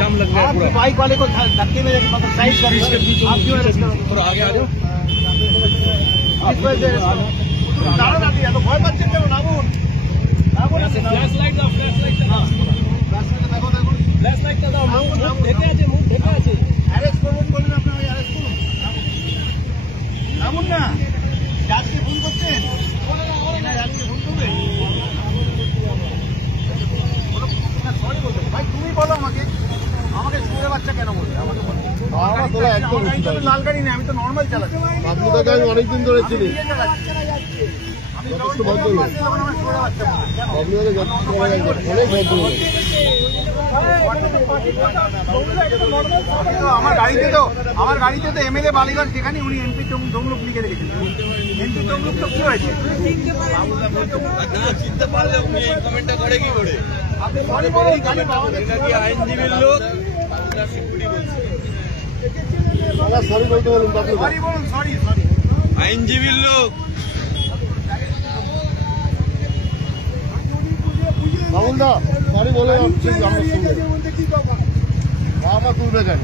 जाम लग गया पूरा। बाइक वाले को धक्के में साइड कर थोड़ा आगे आ जाओ। तो भय पाচ্ছেন কেন? নামুন फ्लैश लाइट दाও, फ्लैश लाइट दाও, फ्लैश लाइट দাও। মুখ ঢেকে আছে, মুখ ঢেকে আছে। অ্যারেস্ট করবেন বলেন, আপনারা অ্যারেস্ট করুন। নামুন না, যাত্রী ফোন করছেন, যাত্রী ফোন করবে। ভাই তুমি বলো আমাকে, আমাকে শুয়ে বাচ্চা কেন বলবে? আমাকে লাল গাড়ি নেই, আমি তো নর্মাল চালাচ্ছি। আপনাকে আমি অনেকদিন ধরে চিনি। আমার গাড়িতে তো এমএলএ বালিগঞ্জ যেখানে উনি এমপি তমলুক লিখে রেখেছেন। এমপি তমলুক তো কি হয়েছে? চিনতে পারলে উনি এই কমেন্টটা করে কি করে? আপনি সরি বলুন, গাড়ি নাকি আইনজীবীর লোক সরি বলতে বলুন, সরি বলুন, সরি সরি। আইনজীবীর লোক বাবুল দা সরি বলে আমার তুলবে কেন?